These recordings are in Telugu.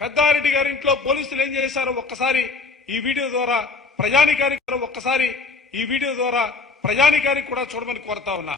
పెద్దారెడ్డి గారి ఇంట్లో పోలీసులు ఏం చేశారో ఒక్కసారి ఈ వీడియో ద్వారా ప్రజానికానికి కూడా చూడమని కోరుతా ఉన్నా.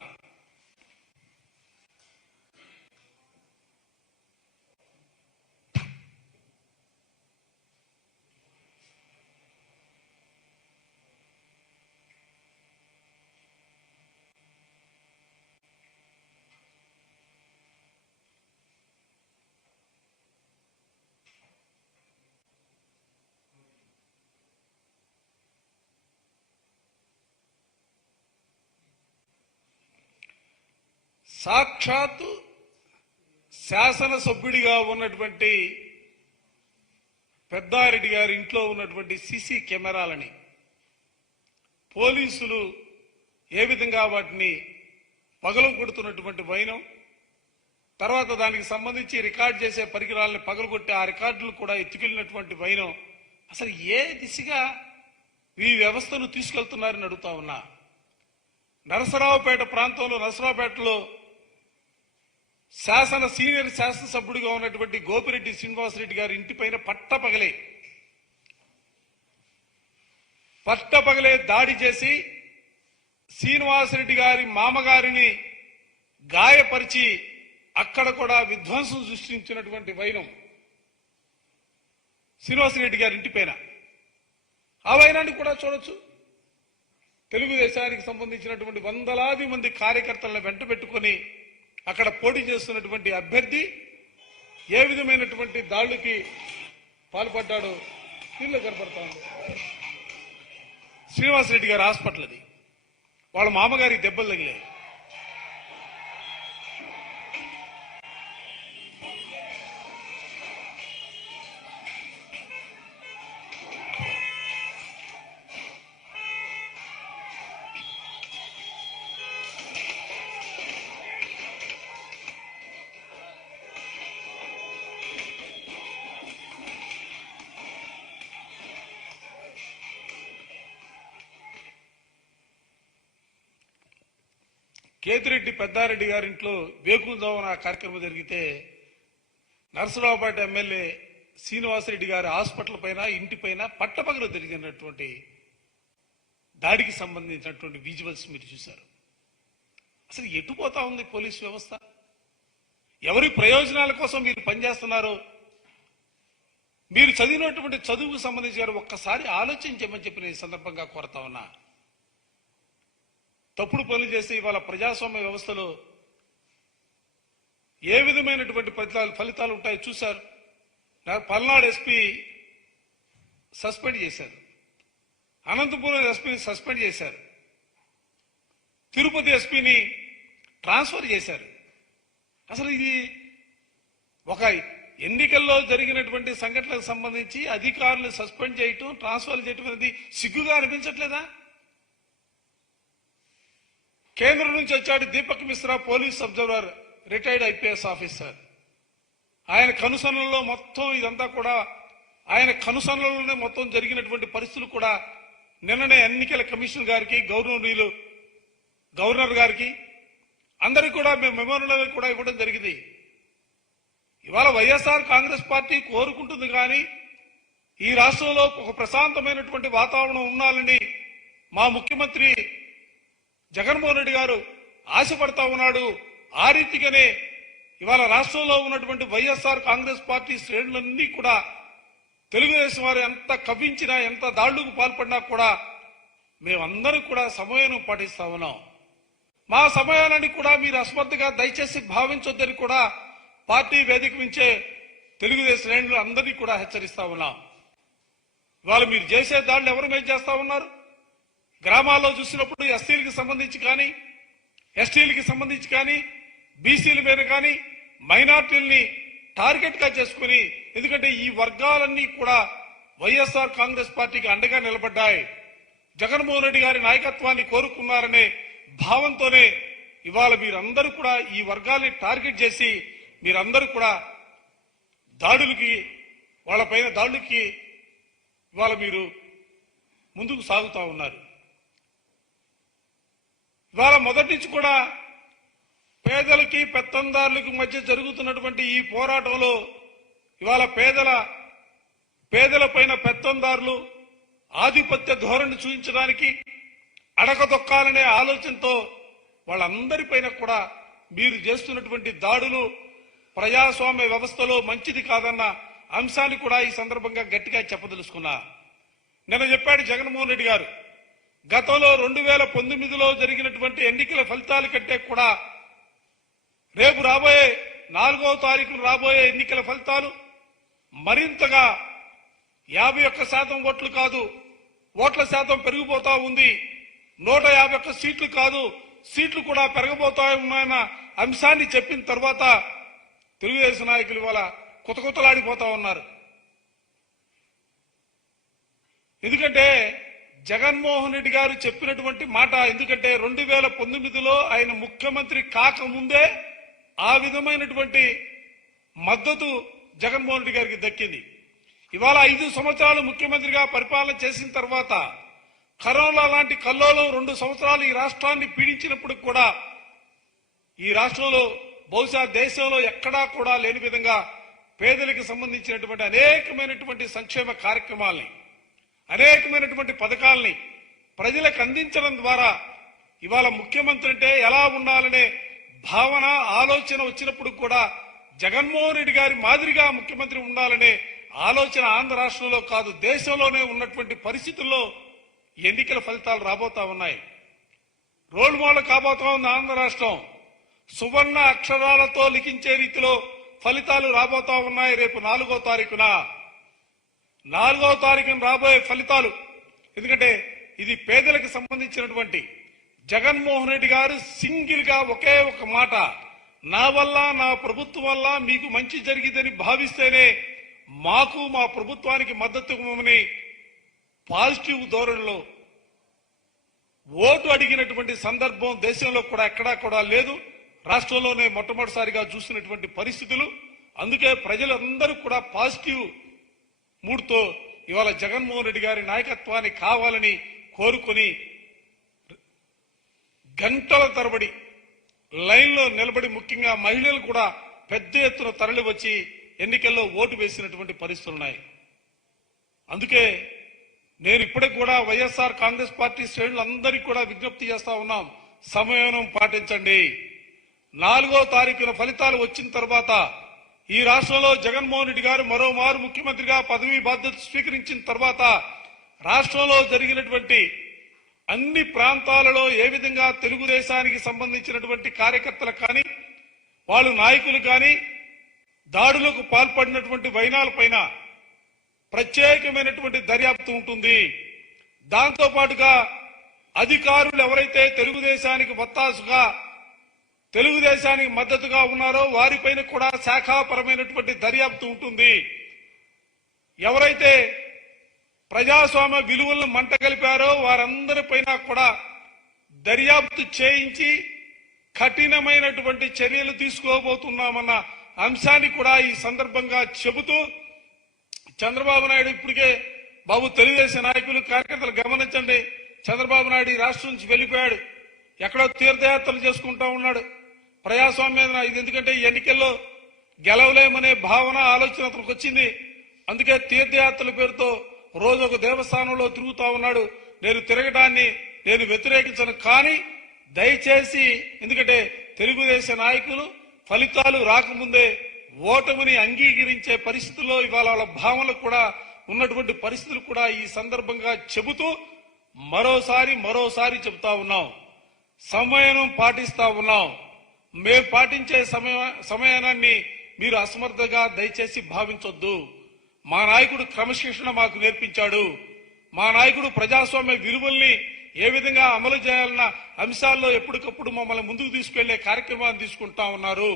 సాక్షాత్తు శాసనసభ్యుడిగా ఉన్నటువంటి పెద్దారెడ్డి గారి ఇంట్లో ఉన్నటువంటి సీసీ కెమెరాలని పోలీసులు ఏ విధంగా వాటిని పగలగొడుతున్నటువంటి వైనం, తర్వాత దానికి సంబంధించి రికార్డ్ చేసే పరికరాలను పగలగొట్టి ఆ రికార్డులు కూడా ఎత్తుకెళ్లినటువంటి వైనం, అసలు ఏ దిశగా ఈ వ్యవస్థను తీసుకెళ్తున్నారని అడుగుతా ఉన్నా. నరసరావుపేట ప్రాంతంలో నరసరావుపేటలో సీనియర్ శాసనసభ్యుడిగా ఉన్నటువంటి గోపిరెడ్డి శ్రీనివాసరెడ్డి గారి ఇంటిపైన పట్టపగలే దాడి చేసి శ్రీనివాసరెడ్డి గారి మామగారిని గాయపరిచి అక్కడ కూడా విధ్వంసం సృష్టించినటువంటి వైనం శ్రీనివాసరెడ్డి గారి ఇంటిపైన. ఆ వైనాన్ని కూడా చూడొచ్చు. తెలుగుదేశానికి సంబంధించినటువంటి వందలాది మంది కార్యకర్తలను వెంట పెట్టుకుని అక్కడ పోటీ చేస్తున్నటువంటి అభ్యర్థి ఏ విధమైనటువంటి దాడులకి పాల్పడ్డాడో దీనిలో కనపడతా ఉంది. శ్రీనివాసరెడ్డి గారి హాస్పిటల్ అది, వాళ్ళ మామగారికి దెబ్బలు తగిలాయి. కేతిరెడ్డి పెద్దారెడ్డి గారింట్లో వేకువజామున కార్యక్రమం జరిగితే నరసరావుపేట ఎమ్మెల్యే శ్రీనివాసరెడ్డి గారి హాస్పిటల్ పైన ఇంటిపైన పట్టపగలు జరిగినటువంటి దాడికి సంబంధించినటువంటి విజువల్స్ మీరు చూశారు. అసలు ఎటుపోతా ఉంది పోలీసు వ్యవస్థ? ఎవరి ప్రయోజనాల కోసం మీరు పనిచేస్తున్నారో మీరు చదివినటువంటి చదువుకు సంబంధించి ఒక్కసారి ఆలోచించమని చెప్పి నేను ఈ సందర్భంగా కోరుతా ఉన్నా. తప్పుడు పనులు చేసి ఇవాళ ప్రజాస్వామ్య వ్యవస్థలో ఏ విధమైనటువంటి ఫలితాలు ఉంటాయో చూశారు. పల్నాడు ఎస్పీ సస్పెండ్ చేశారు, అనంతపురం ఎస్పీని సస్పెండ్ చేశారు, తిరుపతి ఎస్పీని ట్రాన్స్ఫర్ చేశారు. అసలు ఇది ఒక ఎన్నికల్లో జరిగినటువంటి సంఘటనలకు సంబంధించి అధికారులు సస్పెండ్ చేయటం, ట్రాన్స్ఫర్ చేయటం అనేది సిగ్గుగా అనిపించట్లేదా? కేంద్రం నుంచి వచ్చాడు Deepak Mishra, police observer, retired IPS officer. ఆయన కనుసన్నల్లో మొత్తం ఇదంతా కూడా ఆయన కనుసన్నల్లోనే మొత్తం జరిగినటువంటి పరిస్థితులు కూడా నిన్ననే ఎన్నికల కమిషన్ గారికి, గవర్నర్ గారికి అందరికీ కూడా మెమోరాండం కూడా ఇవ్వడం జరిగింది. ఇవాళ వైఎస్ఆర్ కాంగ్రెస్ పార్టీ కోరుకుంటుంది కానీ ఈ రాష్ట్రంలో ఒక ప్రశాంతమైనటువంటి వాతావరణం ఉండాలని మా ముఖ్యమంత్రి జగన్మోహన్ రెడ్డి గారు ఆశపడతా ఉన్నాడు. ఆ రీతిగానే ఇవాళ రాష్ట్రంలో ఉన్నటువంటి వైఎస్ఆర్ కాంగ్రెస్ పార్టీ శ్రేణులన్నీ కూడా తెలుగుదేశం వారు ఎంత కవ్వించినా, ఎంత దాడులకు పాల్పడినా కూడా మేమందరం కూడా సమయాన్ని పాటిస్తా ఉన్నాం. మా సమయాన్ని కూడా మీరు అస్మత్తుగా దయచేసి భావించొద్దని కూడా పార్టీ వేదిక నుంచే తెలుగుదేశం శ్రేణులు అందరినీ కూడా హెచ్చరిస్తా ఉన్నాం. ఇవాళ మీరు చేసే దాడులు ఎవరు మీద చేస్తా ఉన్నారు? గ్రామాల్లో చూసినప్పుడు ఎస్సీలకు సంబంధించి కానీ, ఎస్టీలకు సంబంధించి కానీ, బీసీల మీద కానీ మైనార్టీలని టార్గెట్ గా చేసుకుని, ఎందుకంటే ఈ వర్గాలన్నీ కూడా వైఎస్ఆర్ కాంగ్రెస్ పార్టీకి అండగా నిలబడ్డాయి, జగన్మోహన్ రెడ్డి గారి నాయకత్వాన్ని కోరుకున్నారనే భావంతోనే ఇవాళ మీరందరూ కూడా ఈ వర్గాల్ని టార్గెట్ చేసి మీరందరూ కూడా వాళ్ళపైన దాడులకి ఇవాళ మీరు ముందుకు సాగుతా ఉన్నారు. ఇవాళ మొదటి నుంచి కూడా పేదలకి పెత్తందారులకు మధ్య జరుగుతున్నటువంటి ఈ పోరాటంలో ఇవాళ పేదల పైన పెత్తందారులు ఆధిపత్య ధోరణి చూపించడానికి అడగదొక్కాలనే ఆలోచనతో వాళ్ళందరిపైన కూడా మీరు చేస్తున్నటువంటి దాడులు ప్రజాస్వామ్య వ్యవస్థలో మంచిది కాదన్న అంశాన్ని కూడా ఈ సందర్భంగా గట్టిగా చెప్పదలుచుకున్నా. నిన్న చెప్పాడు జగన్మోహన్ రెడ్డి గారు, గతంలో 2019లో జరిగినటువంటి ఎన్నికల ఫలితాల కంటే కూడా రేపు రాబోయే 4వ తారీఖున రాబోయే ఎన్నికల ఫలితాలు మరింతగా 51% ఓట్లు కాదు, ఓట్ల శాతం పెరిగిపోతా ఉంది. 151 సీట్లు కాదు, సీట్లు కూడా పెరగబోతాయన్న అంశాన్ని చెప్పిన తర్వాత తెలుగుదేశం నాయకులు ఇవాళ కొత్తలాడిపోతా ఉన్నారు. ఎందుకంటే జగన్మోహన్ రెడ్డి గారు చెప్పినటువంటి మాట, ఎందుకంటే 2019లో ఆయన ముఖ్యమంత్రి కాకముందే ఆ విధమైనటువంటి మద్దతు జగన్మోహన్ రెడ్డి గారికి దక్కింది. ఇవాళ 5 సంవత్సరాలు ముఖ్యమంత్రిగా పరిపాలన చేసిన తర్వాత కరోనా లాంటి కల్లోలం 2 సంవత్సరాలు ఈ రాష్ట్రాన్ని పీడించినప్పుడు కూడా ఈ రాష్ట్రంలో బహుశా దేశంలో ఎక్కడా కూడా లేని విధంగా పేదలకు సంబంధించినటువంటి అనేకమైనటువంటి సంక్షేమ కార్యక్రమాల్ని, అనేకమైనటువంటి పథకాల్ని ప్రజలకు అందించడం ద్వారా ఇవాళ ముఖ్యమంత్రి అంటే ఎలా ఉండాలనే భావన ఆలోచన వచ్చినప్పుడు కూడా జగన్మోహన్ రెడ్డి గారి మాదిరిగా ముఖ్యమంత్రి ఉండాలనే ఆలోచన ఆంధ్ర రాష్ట్రంలో కాదు దేశంలోనే ఉన్నటువంటి పరిస్థితుల్లో ఎన్నికల ఫలితాలు రాబోతా ఉన్నాయి. రోల్ మోడల్ కాబోతా ఉంది ఆంధ్ర రాష్ట్రం. సువర్ణ అక్షరాలతో లిఖించే రీతిలో ఫలితాలు రాబోతా ఉన్నాయి. రేపు 4వ తారీఖున రాబోయే ఫలితాలు. ఎందుకంటే ఇది పేదలకు సంబంధించినటువంటి జగన్మోహన్ రెడ్డి గారు సింగిల్ గా ఒకే ఒక మాట, నా వల్ల నా ప్రభుత్వం వల్ల మీకు మంచి జరిగిందని భావిస్తేనే మాకు మా ప్రభుత్వానికి మద్దతు ఇవ్వమని పాజిటివ్ ధోరణిలో ఓటు అడిగినటువంటి సందర్భం దేశంలో కూడా ఎక్కడా కూడా లేదు. రాష్ట్రంలోనే మొట్టమొదటిసారిగా చూసినటువంటి పరిస్థితులు. అందుకే ప్రజలందరూ కూడా పాజిటివ్ మూడ్తో ఇవాళ జగన్మోహన్ రెడ్డి గారి నాయకత్వాన్ని కావాలని కోరుకొని గంటల తరబడి లైన్లో నిలబడి ముఖ్యంగా మహిళలు కూడా పెద్ద ఎత్తున తరలి వచ్చి ఎన్నికల్లో ఓటు వేసినటువంటి పరిస్థితులున్నాయి. అందుకే నేను ఇప్పటికి కూడా వైఎస్ఆర్ కాంగ్రెస్ పార్టీ శ్రేణులందరికీ కూడా విజ్ఞప్తి చేస్తా ఉన్నాం, సమయం పాటించండి. 4వ తారీఖున ఫలితాలు వచ్చిన తర్వాత ఈ రాష్ట్రంలో జగన్మోహన్ రెడ్డి గారు మరోమారు ముఖ్యమంత్రిగా పదవీ బాధ్యత స్వీకరించిన తర్వాత రాష్ట్రంలో జరిగినటువంటి అన్ని ప్రాంతాలలో ఏ విధంగా తెలుగుదేశానికి సంబంధించినటువంటి కార్యకర్తలకు కానీ వాళ్ళు నాయకులు కానీ దాడులకు పాల్పడినటువంటి వైనాలపైన ప్రత్యేకమైనటువంటి దర్యాప్తు ఉంటుంది. దాంతో పాటుగా అధికారులు ఎవరైతే తెలుగుదేశానికి వత్తాసుగా తెలుగుదేశానికి మద్దతుగా ఉన్నారో వారిపైన కూడా శాఖాపరమైనటువంటి దర్యాప్తు ఉంటుంది. ఎవరైతే ప్రజాస్వామ్య విలువలను మంట కలిపారో వారందరిపైన కూడా దర్యాప్తు చేయించి కఠినమైనటువంటి చర్యలు తీసుకోబోతున్నామన్న అంశాన్ని కూడా ఈ సందర్భంగా చెబుతూ, చంద్రబాబు నాయుడు ఇప్పటికే బాబు తెలుగుదేశం నాయకులు కార్యకర్తలు గమనించండి, చంద్రబాబు నాయుడు ఈ రాష్ట్రం నుంచి వెళ్లిపోయాడు, ఎక్కడో తీర్థయాత్రలు చేసుకుంటా ఉన్నాడు. ప్రజాస్వామ్యం ఇది ఎందుకంటే ఈ ఎన్నికల్లో గెలవలేమనే భావన ఆలోచన అతనికి వచ్చింది. అందుకే తీర్థయాత్రల పేరుతో రోజు ఒక దేవస్థానంలో తిరుగుతా ఉన్నాడు. నేను తిరగడాన్ని నేను వ్యతిరేకించను, కానీ దయచేసి ఎందుకంటే తెలుగుదేశం నాయకులు ఫలితాలు రాకముందే ఓటమిని అంగీకరించే పరిస్థితుల్లో ఇవాళ వాళ్ళ భావనలు కూడా ఉన్నటువంటి పరిస్థితులు కూడా ఈ సందర్భంగా చెబుతూ మరోసారి చెబుతా ఉన్నాం, సమయం పాటిస్తా ఉన్నాం. మేము పాటించే సమయాన్ని మీరు అసమర్థగా దయచేసి భావించొద్దు. మా నాయకుడు క్రమశిక్షణ మాకు నేర్పించాడు. మా నాయకుడు ప్రజాస్వామ్య విలువల్ని ఏ విధంగా అమలు చేయాలన్న అంశాల్లో ఎప్పటికప్పుడు మమ్మల్ని ముందుకు తీసుకెళ్లే కార్యక్రమాన్ని తీసుకుంటా ఉన్నారు.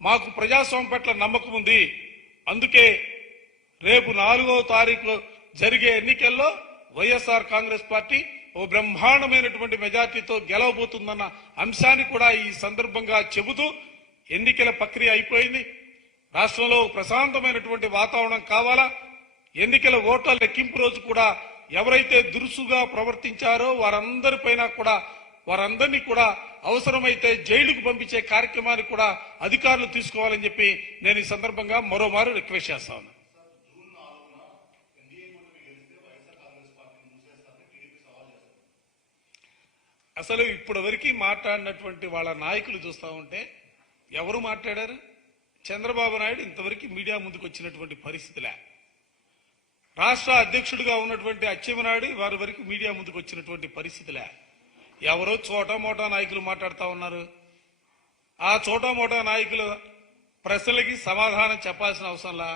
మాకు ప్రజాస్వామ్యం పట్ల నమ్మకం ఉంది. అందుకే రేపు 4వ తారీఖు జరిగే ఎన్నికల్లో వైఎస్ఆర్ కాంగ్రెస్ పార్టీ ఓ బ్రహ్మాండమైనటువంటి మెజార్టీతో గెలవబోతుందన్న అంశాన్ని కూడా ఈ సందర్భంగా చెబుతూ, ఎన్నికల ప్రక్రియ అయిపోయింది. రాష్ట్రంలో ప్రశాంతమైనటువంటి వాతావరణం కావాలా. ఎన్నికల ఓట్ల లెక్కింపు రోజు కూడా ఎవరైతే దురుసుగా ప్రవర్తించారో వారందరిపైన కూడా వారందరినీ కూడా అవసరమైతే జైలుకు పంపించే కార్యక్రమాన్ని కూడా అధికారులు తీసుకోవాలని చెప్పి నేను ఈ సందర్భంగా మరోమారు రిక్వెస్ట్ చేస్తా ఉన్నాను. అసలు ఇప్పటి వరకు మాట్లాడినటువంటి వాళ్ళ నాయకులు చూస్తా ఉంటే ఎవరు మాట్లాడారు? చంద్రబాబు నాయుడు ఇంతవరకు మీడియా ముందుకు వచ్చినటువంటి పరిస్థితిలే. రాష్ట్ర అధ్యక్షుడిగా ఉన్నటువంటి అచ్చెన్నాయుడు వారి వరకు మీడియా ముందుకు వచ్చినటువంటి పరిస్థితిలే. ఎవరో చోటమోటా నాయకులు మాట్లాడుతూ ఉన్నారు. ఆ చోటమోటా నాయకులు ప్రశ్నలకి సమాధానం చెప్పాల్సిన అవసరంలా.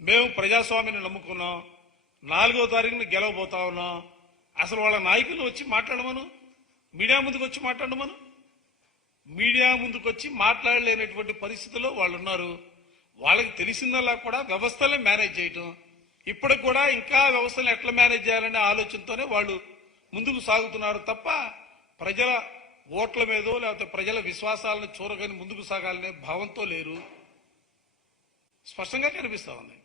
మేము ప్రజాస్వామ్యాన్ని నమ్ముకున్నాం, 4వ తారీఖున గెలవబోతా ఉన్నాం. అసలు వాళ్ళ నాయకులు వచ్చి మాట్లాడమను, మీడియా ముందుకు వచ్చి మాట్లాడమను. మీడియా ముందుకు వచ్చి మాట్లాడలేనటువంటి పరిస్థితుల్లో వాళ్ళు ఉన్నారు. వాళ్ళకి తెలిసిందల్లా కూడా వ్యవస్థలే మేనేజ్ చేయటం. ఇప్పటికి కూడా ఇంకా వ్యవస్థలను ఎట్లా మేనేజ్ చేయాలనే ఆలోచనతోనే వాళ్ళు ముందుకు సాగుతున్నారు తప్ప ప్రజల ఓట్ల మీదో లేకపోతే ప్రజల విశ్వాసాలను చూరగని ముందుకు సాగాలనే భావంతో లేరు. స్పష్టంగా కనిపిస్తా ఉంది.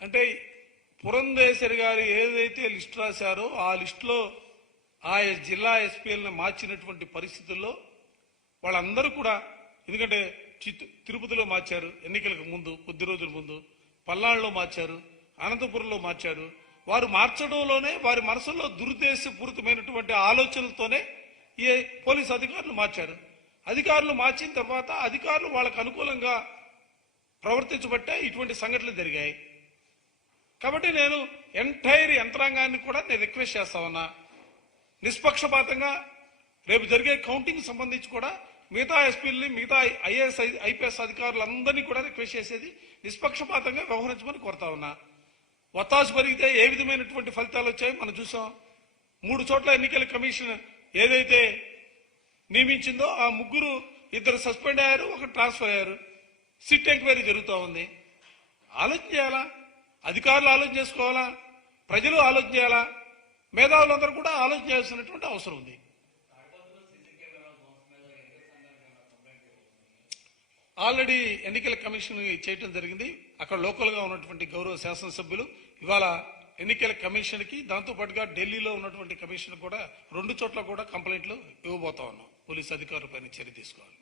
అంటే పురంధేశ్వరి గారు ఏదైతే లిస్టు రాశారో ఆ లిస్టులో ఆ జిల్లా ఎస్పీలను మార్చినటువంటి పరిస్థితుల్లో వాళ్ళందరూ కూడా, ఎందుకంటే తిరుపతిలో మార్చారు ఎన్నికలకు ముందు, కొద్ది రోజుల ముందు పల్నాడులో మార్చారు, అనంతపురంలో మార్చారు. వారు మార్చడంలోనే వారి మనసులో దురుద్దేశపూరితమైనటువంటి ఆలోచనలతోనే ఈ పోలీసు అధికారులు మార్చారు. అధికారులు మార్చిన తర్వాత అధికారులు వాళ్ళకు అనుకూలంగా ప్రవర్తించబట్టే ఇటువంటి సంఘటనలు జరిగాయి. కాబట్టి నేను ఎంటైర్ యంత్రాంగాన్ని కూడా నేను రిక్వెస్ట్ చేస్తా ఉన్నా, నిష్పక్షపాతంగా రేపు జరిగే కౌంటింగ్ సంబంధించి కూడా మిగతా ఎస్పీలని, మిగతా ఐఏఎస్ ఐపీఎస్ అధికారులందరినీ కూడా రిక్వెస్ట్ చేసేది నిష్పక్షపాతంగా వ్యవహరించమని కోరుతా ఉన్నా. ఒత్తాసు పెరిగితే ఏ విధమైనటువంటి ఫలితాలు వచ్చాయో మనం చూసాం. 3 చోట్ల ఎన్నికల కమిషన్ ఏదైతే నియమించిందో ఆ 2 సస్పెండ్ అయ్యారు, 1 ట్రాన్స్ఫర్ అయ్యారు. సిట్ ఎంక్వైరీ జరుగుతూ ఉంది. ఆలోచన చేయాలా, అధికారులు ఆలోచన చేసుకోవాలా, ప్రజలు ఆలోచన చేయాలా, మేధావులందరూ కూడా ఆలోచన చేయాల్సినటువంటి అవసరం ఉంది. ఆల్రెడీ ఎన్నికల కమిషన్ చేయటం జరిగింది. అక్కడ లోకల్ గా ఉన్నటువంటి గౌరవ శాసనసభ్యులు ఇవాళ ఎన్నికల కమిషన్ కి, దాంతో పాటుగా ఢిల్లీలో ఉన్నటువంటి కమిషన్ కూడా 2 చోట్ల కూడా కంప్లైంట్లు ఇవ్వబోతా ఉన్నాం. పోలీసు అధికారుల పైన చర్య తీసుకోవాలి.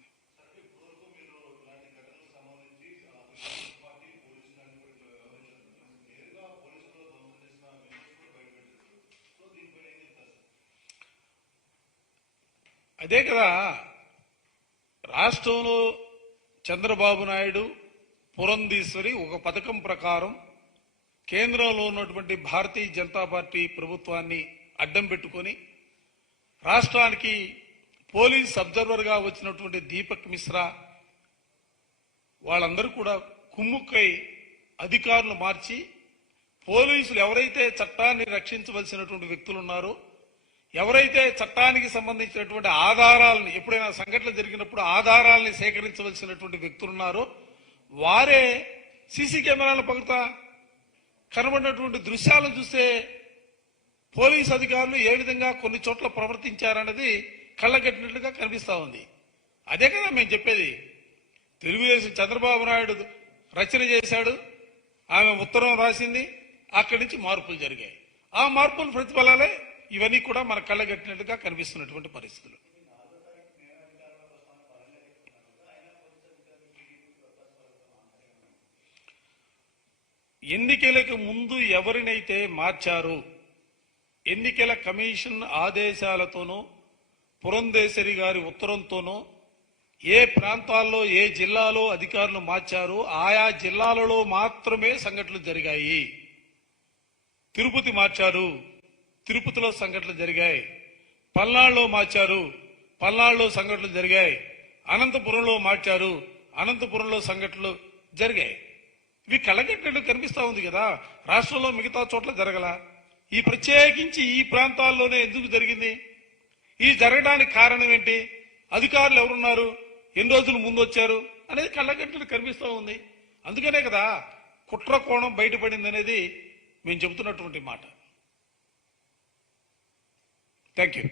అదే కదా, రాష్ట్రంలో చంద్రబాబు నాయుడు పురంధేశ్వరి ఒక పథకం ప్రకారం కేంద్రంలో ఉన్నటువంటి భారతీయ జనతా పార్టీ ప్రభుత్వాన్ని అడ్డం పెట్టుకొని రాష్ట్రానికి పోలీస్ అబ్జర్వర్ గా వచ్చినటువంటి దీపక్ మిశ్రా వాళ్ళందరూ కూడా కుమ్ముక్కై అధికారులు మార్చి పోలీసులు ఎవరైతే చట్టాన్ని రక్షించవలసినటువంటి వ్యక్తులు ఉన్నారో, ఎవరైతే చట్టానికి సంబంధించినటువంటి ఆధారాలను, ఎప్పుడైనా సంఘటన జరిగినప్పుడు ఆధారాలని సేకరించవలసినటువంటి వ్యక్తులున్నారో వారే సీసీ కెమెరాల పగుతా కనబడినటువంటి దృశ్యాలను చూస్తే పోలీసు అధికారులు ఏ విధంగా కొన్ని చోట్ల ప్రవర్తించారన్నది కళ్ళగట్టినట్లుగా కనిపిస్తా ఉంది. అదే కదా మేము చెప్పేది. తెలుగుదేశం చంద్రబాబు నాయుడు రచన చేశాడు, ఆమె ఉత్తరం రాసింది, అక్కడి నుంచి మార్పులు జరిగాయి. ఆ మార్పుల ప్రతిఫలాలే ఇవన్నీ కూడా మన కళ్ళగట్టినట్టుగా కనిపిస్తున్నటువంటి పరిస్థితులు. ఎన్నికలకు ముందు ఎవరినైతే మార్చారో, ఎన్నికల కమిషన్ ఆదేశాలతోనో పురంధేశ్వరి గారి ఉత్తరంతోనో ఏ ప్రాంతాల్లో ఏ జిల్లాలో అధికారులు మార్చారో ఆయా జిల్లాలలో మాత్రమే సంఘటనలు జరిగాయి. తిరుపతి మార్చారు, తిరుపతిలో సంఘటనలు జరిగాయి. పల్నాడులో మార్చారు, పల్నాడులో సంఘటనలు జరిగాయి. అనంతపురంలో మార్చారు, అనంతపురంలో సంఘటనలు జరిగాయి. ఇవి కళ్ళగట్టినట్టు కనిపిస్తా ఉంది కదా. రాష్ట్రంలో మిగతా చోట్ల జరగల, ఈ ప్రత్యేకించి ఈ ప్రాంతాల్లోనే ఎందుకు జరిగింది? ఈ జరగడానికి కారణం ఏంటి? అధికారులు ఎవరున్నారు, ఎన్ని రోజులు ముందు వచ్చారు అనేది కళ్ళగట్టినట్టు కనిపిస్తా ఉంది. అందుకనే కదా కుట్ర కోణం బయటపడింది అనేది మేము చెబుతున్నటువంటి మాట. Thank you.